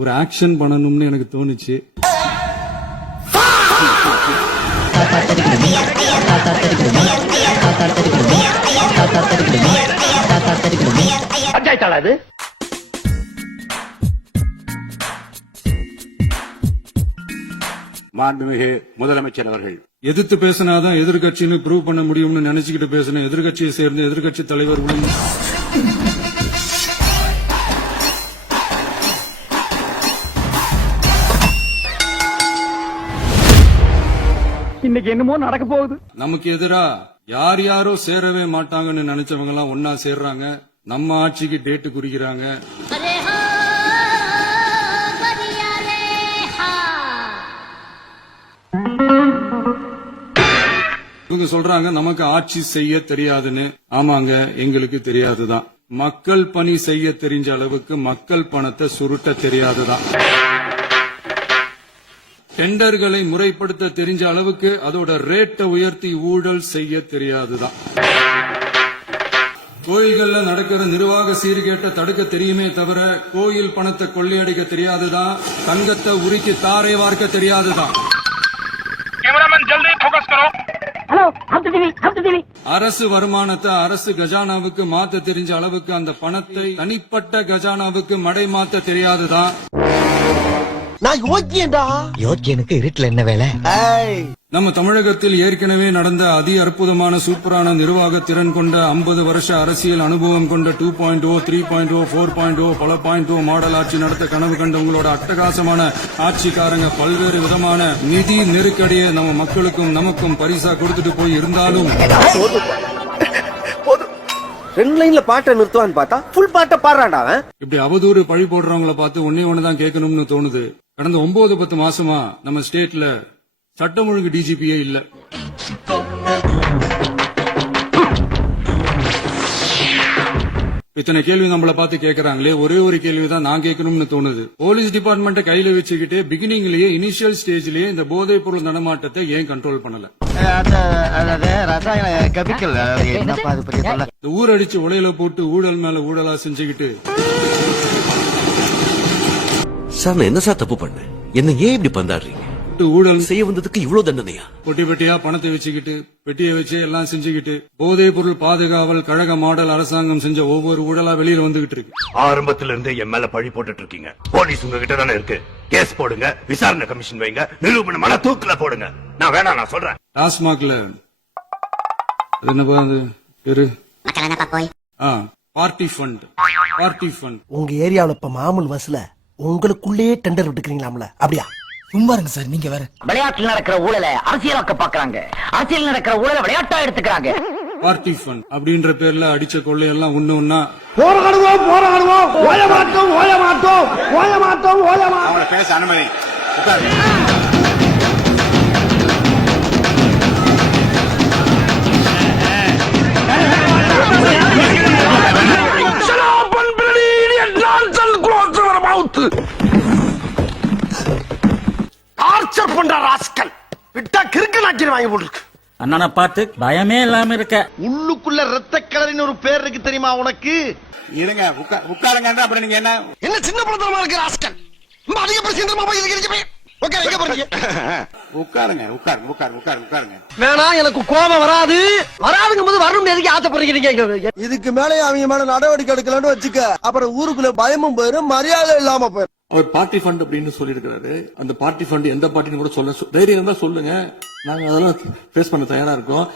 ஒரு ஆக்ஷன் பண்ணணும்னு எனக்கு தோணுச்சு. மாண்புமிகு முதலமைச்சர் அவர்கள் எதிர்த்து பேசினாதான் எதிர்கட்சின்னு ப்ரூவ் பண்ண முடியும்னு நினைச்சுக்கிட்டு பேசின எதிர்கட்சியை சேர்ந்த எதிர்கட்சி தலைவர் இன்னைக்கு என்னமோ நடக்க போகுது. நமக்கு எதிரா யார் யாரோ சேரவே மாட்டாங்கன்னு நினைச்சவங்க எல்லாம் ஒன்னா சேர்றாங்க. நம்ம ஆட்சிக்கு டேட்டு குறிக்கிறாங்க. இவங்க சொல்றாங்க நமக்கு ஆட்சி செய்ய தெரியாதுன்னு. ஆமாங்க, எங்களுக்கு தெரியாதுதான். மக்கள் பணி செய்ய தெரிஞ்ச அளவுக்கு மக்கள் பணத்தை சுருட்ட தெரியாதுதான். டெண்டர்களை முறைப்படுத்த தெரிஞ்ச அளவுக்கு அதோட ரேட்டை உயர்த்தி ஊழல் செய்ய தெரியாதுதான். கோயில்கள்ல நடக்கிற நிர்வாக சீர்கேட்டை தடுக்க தெரியுமே தவிர கோயில் பணத்தை கொள்ளையடிக்க தெரியாதுதான். தங்கத்தை உருக்கி தாரை வார்க்க தெரியாதுதான். அரசு வருமானத்தை அரசு கஜானாவுக்கு மாத்த தெரிஞ்ச அளவுக்கு அந்த பணத்தை தனிப்பட்ட கஜானாவுக்கு மடை மாத்த தெரியாதுதான். நான் யோக்கியன்டா. யோக்கியனுக்கு இருட்டுல என்ன வேலை? நம்ம தமிழகத்தில் ஏற்கனவே நடந்த அதி அற்புதமான சூப்பரான நிர்வாக திறன் கொண்ட 50 வருஷ அரசியல் அனுபவம் கொண்ட 2.0, 3.0, 4.0 பல .0 மாடல் ஆட்சி நடத்த கனவு கண்டவங்களோட அட்டகாசமான ஆட்சிக்காரங்க பல்வேறு விதமான நிதி நெருக்கடியை நம்ம மக்களுக்கும் நமக்கும் பரிசா கொடுத்துட்டு போய் இருந்தாலும் ரெண்டு லைன்ல பாட்டை நிறுத்துவான்னு பார்த்தா ஃபுல் பாட்டை பாடுறான்டா. இப்படி அவதூறு பழி போடுறவங்களை பார்த்து ஒன்னே ஒண்ணுதான் கேட்கணும்னு தோணுது. கடந்த 9-10 மாசமா நம்ம ஸ்டேட்ல சட்டம் ஒழுங்கு டிஜிபியே இல்ல. இத்தனை கேள்வி நம்மள பார்த்து கேட்கறாங்களே, ஒரே ஒரு கேள்விதான் நான் கேட்கணும்னு தோணுது. போலீஸ் டிபார்ட்மெண்ட்டை கையில வச்சுக்கிட்டே பிகினிங்லயே இனிஷியல் ஸ்டேஜ்லயே இந்த போதைப் பொருள் நடமாட்டத்தை ஏன் கண்ட்ரோல் பண்ணல? ஊரடிச்சு உலையில போட்டு ஊழல் மேல ஊழலா செஞ்சுக்கிட்டு சார், நான் என்ன சார் தப்பு பண்ணேன்? என்ன ஏன் இப்படி பந்தாடுறீங்க? ஊழல் செய்ய வந்ததுக்கு இவ்வளவு தண்டனையா? பொட்டி பெட்டியா பணத்தை வச்சுக்கிட்டு பெட்டியை வச்சு எல்லாம் செஞ்சுக்கிட்டு போதைப் பொருள் பாதுகாவல் கழக மாடல் அரசாங்கம் செஞ்ச ஒவ்வொரு ஊழலா வெளியில வந்துகிட்டு இருக்கு. ஆரம்பத்துல இருந்து என் மேல பழி போட்டுட்டு இருக்கீங்க. போலீஸ் உங்ககிட்ட தானே இருக்கு. கேஸ் போடுங்க, விசாரணை கமிஷன் வைங்க, நிரூபணமான தூக்குல போடுங்க. நான் வேணாம், நான் சொல்றேன். டாஸ்மாக்ல பேரு பார்ட்டி ஃபண்ட். உங்க ஏரியாவுல இப்ப மாமூல் வசூல உங்களுக்குள்ளேயே டெண்டர் விட்டுக்கிறீங்களாம்ல, அப்படியா? சும்மா இருங்க சார், நீங்க வேற. விளையாட்டில் நடக்கிற ஊழலை அரசியலாக்க பாக்குறாங்க, அரசியல் நடக்கிற ஊழலை விளையாட்டா எடுத்துக்கிறாங்க. பார்ட்டி ஃபண்ட் அப்படின்ற பேர்ல அடிச்ச கொள்ளையெல்லாம் ஒண்ணு போராடுவோம், ஓய மாட்டோம். அவங்கள பேச அனுமதி. டார்ச்சர் பண்ற ராஸ்கல் விட்டா கிறுக்கு நாக்கில் வாங்கி போட்டுருக்கு. அண்ணனை பார்த்து பயமே இல்லாம இருக்க. உள்ளுக்குள்ள ரத்த கலரின்னு ஒரு பேர் இருக்கு தெரியுமா உனக்கு? இருங்க, உட்காருங்க. அப்புறம் நீங்க என்ன சின்ன பழத்தனமா இருக்கு ராஸ்கல்? அதிக பிரச்சனை போய் இதுக்கு உட்காருங்க. வேணா, எனக்கு கோபம் வராதுங்க போது வரணும். எதுக்கு ஆசைப்படுறீங்க? இதுக்கு மேலே அவங்க மேல நடவடிக்கை எடுக்கலான்னு வச்சுக்க, அப்புறம் ஊருக்குள்ள பயமும் போயிடும், மரியாதை இல்லாம போயிடும். அவர் பார்ட்டி ஃபண்ட் அப்படின்னு சொல்லியிருக்கிறாரு. அந்த பார்ட்டி ஃபண்ட் எந்த பார்ட்டின்னு கூட சொல்ல தைரியம் இருந்தா சொல்லுங்க, நாங்க அதெல்லாம் ஃபேஸ் பண்ண தயாரா இருக்கோம்.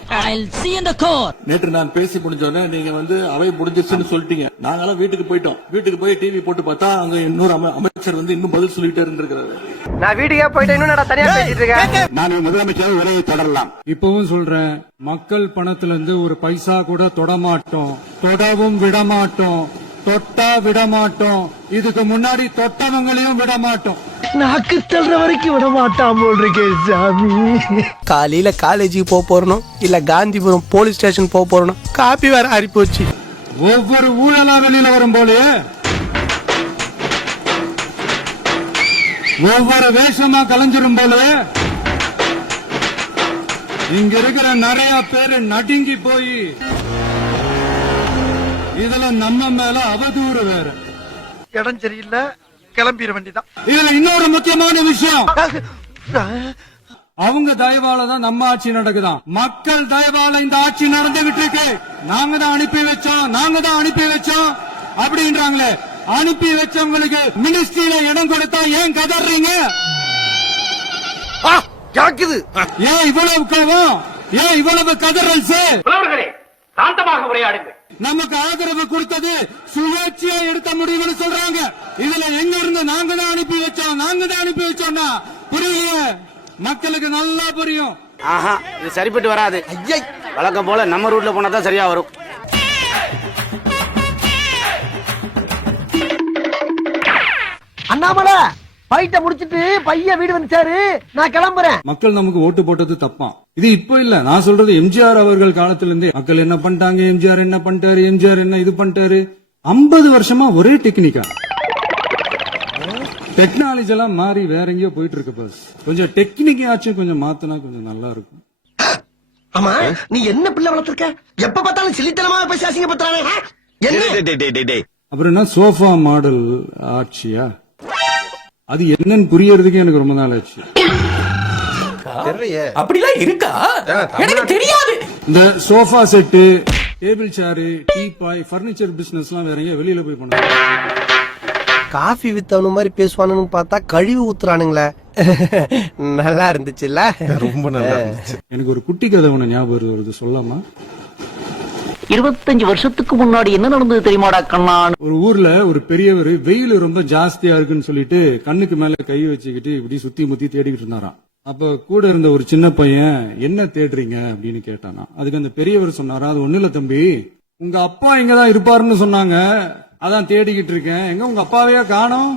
நேற்று நான் பேசி முடிஞ்சோடனே நீங்க அவை முடிஞ்சிருச்சுன்னு சொல்லிட்டீங்க. நாங்கெல்லாம் வீட்டுக்கு போயிட்டோம். வீட்டுக்கு போய் டிவி போட்டு பார்த்தா அங்க இன்னொரு அமைச்சர் இன்னும் பதில் சொல்லிட்டே இருந்திருக்கிறாரு. நான் வீட்டுக்கே போயிட்டேன், இன்னும் தனியா பேசிட்டு இருக்கேன். நான் முதலமைச்சர் உரையை தொடரலாம். இப்பவும் சொல்றேன், மக்கள் பணத்துல இருந்து ஒரு பைசா கூட தொடமாட்டோம், தொடவும் விடமாட்டோம், தொட்டா விடமாட்டோம். இதுக்கு முன்னாடி தொட்டவங்களையும் விடமாட்டோம். நாக்கு தள்ளுற வரைக்கும் விட மாட்டான் போல் இருக்கே சாமி. காலையில காலேஜுக்கு போறோம், இல்ல காந்திபுரம் போலீஸ் ஸ்டேஷன் போறோம், காப்பி வேற ஆறி போச்சு. ஒவ்வொரு ஊழலா வெளியில வரும் போலே, ஒவ்வொரு வேஷமா கலைஞ்சிரும் போல, இங்க இருக்கிற நிறைய பேரு நடுங்கி போய் இதுல நம்ம மேல அவதூறு வேற. இடம் சரியில்லை, கிளம்பிட வேண்டியதான். இதுல இன்னொரு முக்கியமான விஷயம், அவங்க தயவால தான் நம்ம ஆட்சி நடக்குதாம். மக்கள் தயவால இந்த ஆட்சி நடந்துகிட்டு இருக்கு. நாங்க தான் அனுப்பி வச்சோம் அப்படின்றாங்களே. அனுப்பி வச்சவங்களுக்கு மினிஸ்ட்ரியில இடம் கொடுத்தா ஏன் கதறீங்க? கேக்குது. ஏன் இவ்வளவு கோவம்? ஏன் இவ்வளவு கதறல்? சாந்தமாக உரையாடுங்க. நமக்கு ஆதரவு கொடுத்தது சுழற்சியா எடுத்த முடிவுன்னு சொல்றாங்க. இதுல எங்க இருந்து நாங்க தான் அனுப்பி வச்சோம்னா புரியல. மக்களுக்கு நல்லா புரியும். ஆஹா, இது சரிப்பட்டு வராது. ஐயை, வழக்கம் போல நம்ம ரூட்ல போனா தான் சரியா வரும். அண்ணாமலை ஃபைட்ட முடிச்சிட்டு பையன் வீடு வந்துச்சாரு, நான் கிளம்புறேன். மக்கள் நமக்கு ஓட்டு போட்டது தப்பான். இது இப்ப இல்ல, நான் சொல்றது எம்ஜிஆர் அவர்கள் காலத்திலிருந்தே மக்கள் என்ன பண்ணிட்டாங்க, எம்ஜிஆர் என்ன பண்ணிட்டாரு, எம்ஜிஆர் என்ன இது பண்ணிட்டாரு. 50 வருஷமா ஒரே டெக்னிக்கா. டெக்னாலஜி எல்லாம் மாறி வேற எங்கேயோ போயிட்டு இருக்கு. பஸ் கொஞ்சம் டெக்னிக்காச்சும் கொஞ்சம் மாத்தினா கொஞ்சம் நல்லா இருக்கும். ஆமா, நீ என்ன பிள்ளை வளர்த்திருக்க? எப்ப பார்த்தாலும் சிலித்தனமா பேசி அசிங்கப்படுத்துறானே. என்ன அப்புறம் என்ன சோஃபா மாடல் ஆட்சியா? அது என்னன்னு புரியறதுக்கு எனக்கு ரொம்ப நாள் ஆச்சு. அப்படிலாம் இருக்கா? எனக்கு தெரியாது. இந்த சோஃபா செட்டு, டேபிள் சேரு, டீபாய், பர்னிச்சர் பிசினஸ் எல்லாம் வேற எங்க வெளியில போய் பண்ணாங்க. காஃபி வித்தவனு மாதிரி பேசுவானு பார்த்தா கழிவு ஊத்துறானுங்களே. நல்லா இருந்துச்சுல்ல? ரொம்ப நல்லா இருந்துச்சு. எனக்கு ஒரு குட்டி கதை ஒண்ணு ஞாபகம் வருது, சொல்லாமா? 25 வருஷத்துக்கு முன்னாடி என்ன நடந்தது தெரியுமாடா கண்ணா? ஒரு ஊர்ல ஒரு பெரியவர் வெயில் ரொம்ப ஜாஸ்தியா இருக்குன்னு சொல்லிட்டு கண்ணுக்கு மேல கை வச்சுக்கிட்டு இப்படி சுத்தி முத்தி தேடிக்கிட்டு இருந்தாராம். அப்ப கூட இருந்த ஒரு சின்ன பையன், என்ன தேடுறீங்க அப்படின்னு கேட்டானா. அதுக்கு அந்த பெரியவர் சொன்னாரா, அது ஒண்ணு இல்ல தம்பி, உங்க அப்பா இங்கதான் இருப்பாருன்னு சொன்னாங்க, அதான் தேடிக்கிட்டு இருக்கேன். எங்க உங்க அப்பாவையா காணோம்?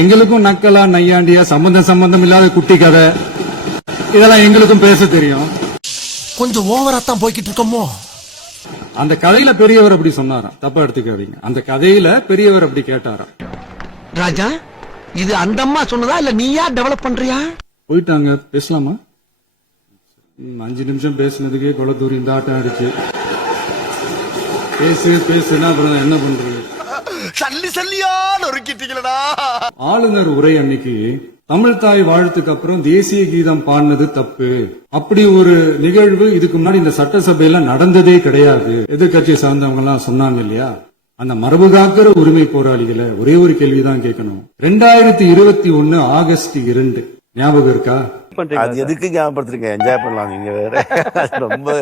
எங்களுக்கும் நக்கலா நையாண்டியா சம்பந்தம் இல்லாத குட்டி கதை இதெல்லாம் எங்களுக்கும் பேச தெரியும். கொஞ்சம் ஓவரா தான் போய்கிட்டு இருக்கோமோ. அந்த கதையில பெரியவர் அப்படி சொன்னாராம், தப்பா எடுத்துக்காதீங்க. அந்த கதையில பெரியவர் அப்படி கேட்டாராம். ராஜா, இது அந்த அம்மா சொன்னதா இல்ல நீயா டெவலப் பண்றியா? போயிட்டாங்க, பேசலாமா? 5 நிமிஷம் பேசினதுக்கே கொலத்தூரி இந்த ஆட்டம் ஆயிடுச்சு. பேசுனா அப்புறம் என்ன பண்றது? சல்லியா நொறுக்கிட்டீங்களா? ஆளுநர் உரை அன்னைக்கு தமிழ் தாய் வாழ்த்துக்கு அப்புறம் தேசிய கீதம் பாடினது தப்பு. அப்படி ஒரு நிகழ்வு இதுக்கு முன்னாடி இந்த சட்டசபையில நடந்ததே கிடையாது. எதிர்கட்சி சார்ந்தவங்க எல்லாம் சொன்னாங்க இல்லையா? அந்த மரபு காக்கிற உரிமை போராளிகளை ஒரே ஒரு கேள்விதான் கேட்கணும். 2021 ஆகஸ்ட் 2 ஞாபகம் இருக்கா? அது எதுக்கு ஞாபகப்படுத்துறீங்க? என்ஜாய் பண்ணலாம் நீங்க வேற. ரொம்ப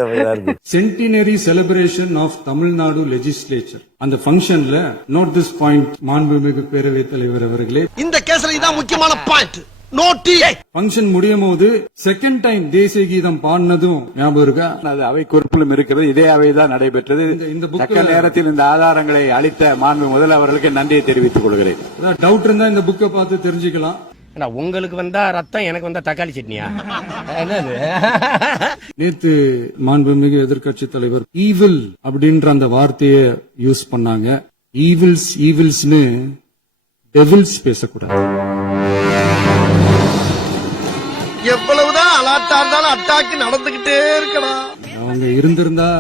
centenary celebration of Tamil Nadu legislature. அந்த ஃபங்க்ஷன்ல நோட் திஸ் பாயிண்ட், மாண்புமிகு பேரவைத் தலைவர் அவர்களே, இந்த கேஸ்ல இதான் முக்கியமான பாயிண்ட். நோட்டி ஃபங்க்ஷன் முடியும் போது செகண்ட் டைம் தேசிய கீதம் பாடினதும் ஞாபகம் இருக்கா? அது அவை குறிப்பிலும் இருக்கிறது. இதே அவைதான் நடைபெற்றது. இந்த தக்க நேரத்தில் இந்த ஆதாரங்களை அளித்த மாண்பு முதல்வர்களுக்கு நன்றியை தெரிவித்துக் கொள்கிறேன். டவுட் இருந்தா இந்த புக்கை பார்த்து தெரிஞ்சுக்கலாம். உங்களுக்கு வந்தா ரத்தம், எனக்கு வந்தா தக்காளி சட்னியா? என்னது? நேத்து மாண்புமிகு எதிர்க்கட்சி தலைவர் ஈவில் அப்படின்ற அந்த வார்த்தையை யூஸ் பண்ணாங்க. ஈவில்ஸ்னு டெவில்ஸ் பேசக்கூடாது. எவ்வளவுதான் அலாட்டா இருந்தாலும் அட்டாக்கு நடந்துகிட்டே இருக்கணும். அவங்க இருந்திருந்தா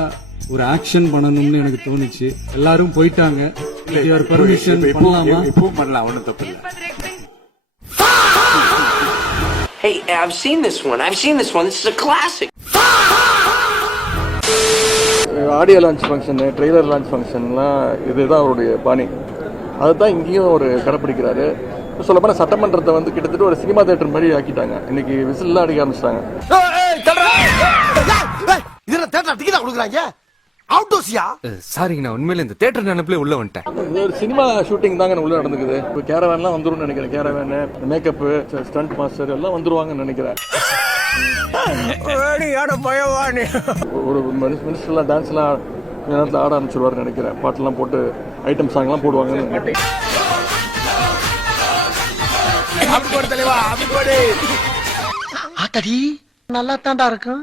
ஒரு ஆக்ஷன் பண்ணணும்னு எனக்கு தோணுச்சு. எல்லாரும் போயிட்டாங்க. பர்மிஷன் பண்ணலாமா? இப்போ பண்ணலாம், ஒண்ணும் தப்பு இல்லை. Hey, I've seen this one. This is a classic. Audio launch function, trailer launch ஃபங்க்ஷன்லாம் இதுதான் அவருடைய பாணி. அதுதான் இங்கேயும் ஒரு கடைப்பிடிக்கிறாரு. சொல்லப்போனால் சட்டமன்றத்தை வந்து கிட்டத்தட்ட ஒரு சினிமா தியேட்டர் மாதிரி ஆக்கிட்டாங்க. இன்னைக்கு விசில்லாம் அடிக்க ஆரம்பிச்சிட்டாங்க. இதுல தேட்டர் டிக்கெட் கொடுக்குறாங்க. அவுட்டோசியா? சாரிங்க, நான் உண்மையில இந்த தியேட்டர் நினைப்புல உள்ள வந்துட்டேன். இது ஒரு சினிமா ஷூட்டிங் தாங்க உள்ள நடந்துக்குது. இப்போ கேரவேன்லாம் வந்துரும்னு நினைக்கிறேன். கேரவேனு, மேக்கப், ஸ்டண்ட் மாஸ்டர் எல்லாம் வந்துருவாங்கன்னு நினைக்கிறேன். ஒரு மினிஸ்டர்லாம் டான்ஸ்லாம் கொஞ்ச நேரத்தில் ஆட ஆரம்பிச்சிருவாருன்னு நினைக்கிறேன். பாட்டெல்லாம் போட்டு ஐட்டம் சாங்லாம் போடுவாங்கன்னு நினைக்கிறேன். ஆத்தாடி நல்லா தாண்டா இருக்கும்.